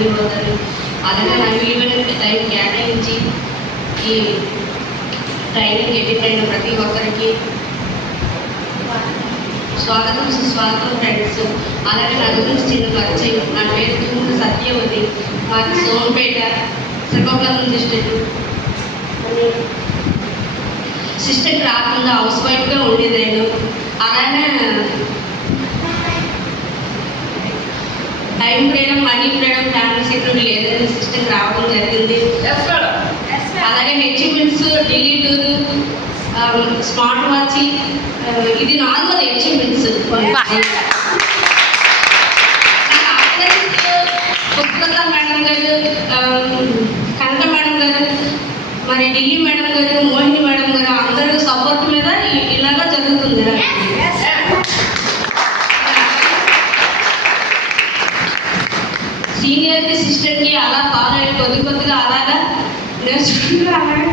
ధన్యవాదాలు. అలాగే నా విలువైన టైం కేటాయించి ఈ ట్రైనింగ్ అటెండ్ అయిన ప్రతి ఒక్కరికి స్వాగతం సుస్వాగతం ఫ్రెండ్స్. అలాగే నా గురించి చిన్న పరిచయం. నా పేరు తూము సత్యవతి, మాది సోంపేట, శ్రీకాకుళం డిస్ట్రిక్ట్. సిస్టర్కి రాకుండా హౌస్ వైఫ్గా ఉండేదాను. అలానే time freedom, money freedom, family security లేదని సిస్టర్కి రావడం జరిగింది. అలాగే achievements, Delhi tour, smart watch, ఇది నార్మల్ అచీవ్మెంట్స్. పుష్పలత మేడం గారు, కనక మేడం గారు, మరి ఢిల్లీ మేడం గారు, మోహిని మేడం గారు అందరూ సపోర్ట్ మీద ఇలాగా జరుగుతుంది. సీనియర్కి సిస్టర్కి అలా ఫాలో అయ్యి కొద్దిగా అలాగా నేర్చుకుంటూ అలాగే